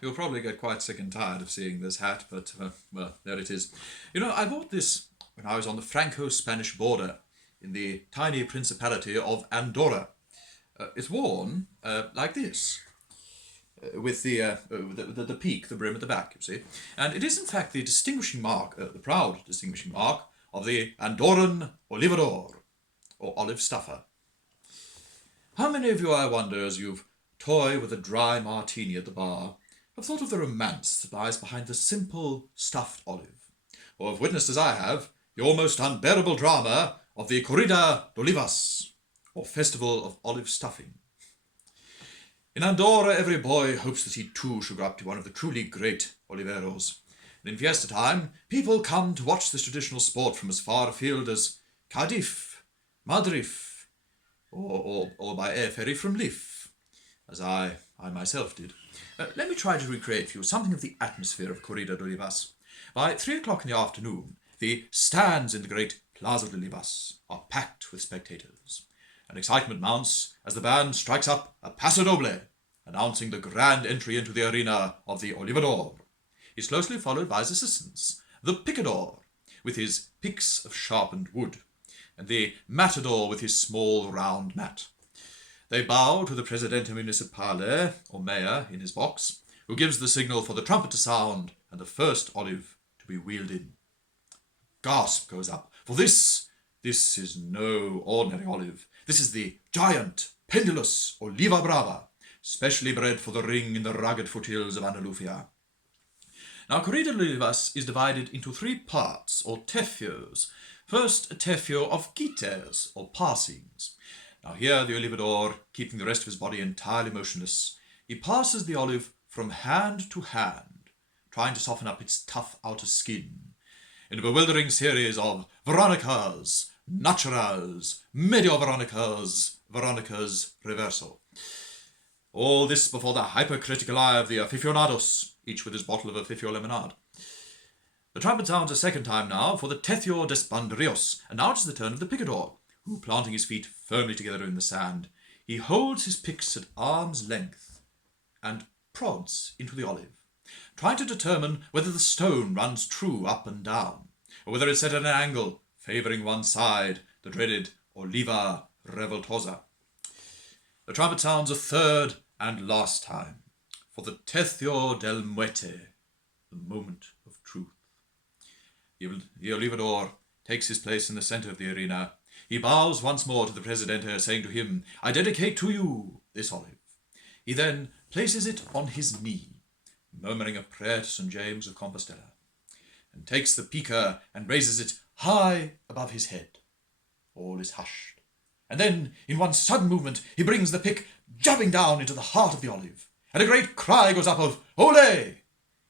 You'll probably get quite sick and tired of seeing this hat, but, well, there it is. You know, I bought this when I was on the Franco-Spanish border in the tiny principality of Andorra. It's worn like this, with the peak, the brim at the back, you see. And it is, in fact, the distinguishing mark, the proud distinguishing mark, of the Andorran Olivador, or olive stuffer. How many of you, I wonder, as you've toy with a dry martini at the bar, have thought of the romance that lies behind the simple stuffed olive, or have witnessed, as I have, the almost unbearable drama of the Corrida de Olivas, or Festival of Olive Stuffing? In Andorra, every boy hopes that he too shall grow up to one of the truly great oliveros. And in fiesta time, people come to watch this traditional sport from as far afield as Cardiff, Madrid, or by air ferry from Leith, as I myself did. Let me try to recreate for you something of the atmosphere of Corrida de Olivas. By 3 o'clock in the afternoon, the stands in the great Plaza de Olivas are packed with spectators, and excitement mounts as the band strikes up a paso doble, announcing the grand entry into the arena of the Olivador. He's closely followed by his assistants, the picador, with his picks of sharpened wood, and the matador with his small round mat. They bow to the Presidente Municipale, or mayor, in his box, who gives the signal for the trumpet to sound and the first olive to be wheeled in. A gasp goes up, for this is no ordinary olive. This is the giant, pendulous Oliva Brava, specially bred for the ring in the rugged foothills of Andalusia. Now, Corrida de Olivas is divided into 3 parts, or tercios. First, a tercio of quites, or passings. Now here, the Olivador, keeping the rest of his body entirely motionless, he passes the olive from hand to hand, trying to soften up its tough outer skin, in a bewildering series of Veronicas, Naturals, Medio Veronicas, Veronicas Reverso. All this before the hypercritical eye of the aficionados, each with his bottle of Afifio lemonade. The trumpet sounds a second time now for the Tercio des Banderios, and now it is the turn of the picador, who, planting his feet firmly together in the sand, he holds his picks at arm's length and prods into the olive, trying to determine whether the stone runs true up and down, or whether it's set at an angle, favouring one side, the dreaded Oliva Revoltosa. The trumpet sounds a third and last time for the Tercio del Muerte, the moment of truth. The Olivador takes his place in the centre of the arena. He bows once more to the Presidente, saying to him, "I dedicate to you this olive." He then places it on his knee, murmuring a prayer to St. James of Compostela, and takes the pica and raises it high above his head. All is hushed. And then, in one sudden movement, he brings the pick jumping down into the heart of the olive, and a great cry goes up of, "Ole!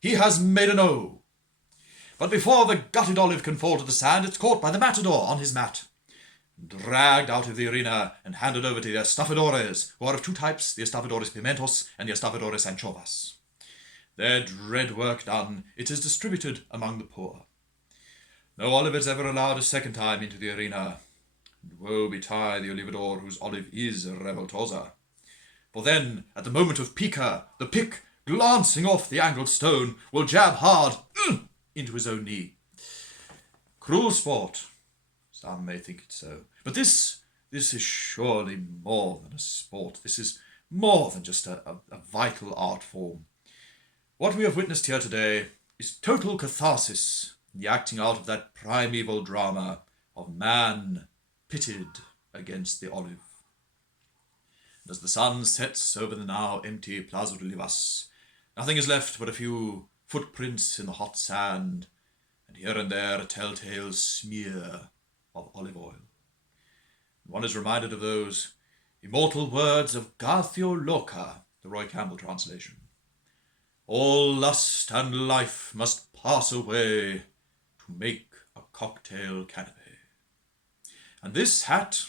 He has made an O!" But before the gutted olive can fall to the sand, it's caught by the matador on his mat, dragged out of the arena and handed over to the estafadores, who are of 2 types, the estafadores pimentos and the estafadores anchovas. Their dread work done, it is distributed among the poor. No olive is ever allowed a second time into the arena, and woe betide the Olivador whose olive is a revoltosa. For then, at the moment of pica, the pick, glancing off the angled stone, will jab hard into his own knee. Cruel sport. Some may think it so. But this is surely more than a sport. This is more than just a vital art form. What we have witnessed here today is total catharsis, the acting out of that primeval drama of man pitted against the olive. And as the sun sets over the now empty Plaza de Olivas, nothing is left but a few footprints in the hot sand, and here and there a telltale smear of olive oil. And one is reminded of those immortal words of Garcio Lorca, the Roy Campbell translation. "All lust and life must pass away to make a cocktail canapé." And this hat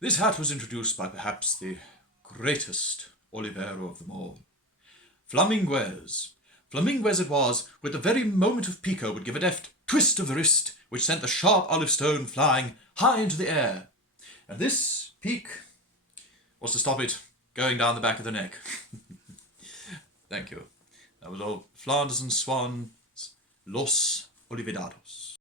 was introduced by perhaps the greatest olivero of them all, Flaminguez. Flaminguez it was, who at the very moment of pico would give a deft twist of the wrist, which sent the sharp olive stone flying high into the air. And this peak was to stop it going down the back of the neck. Thank you. That was all Flanders and Swan, Los Olvidados.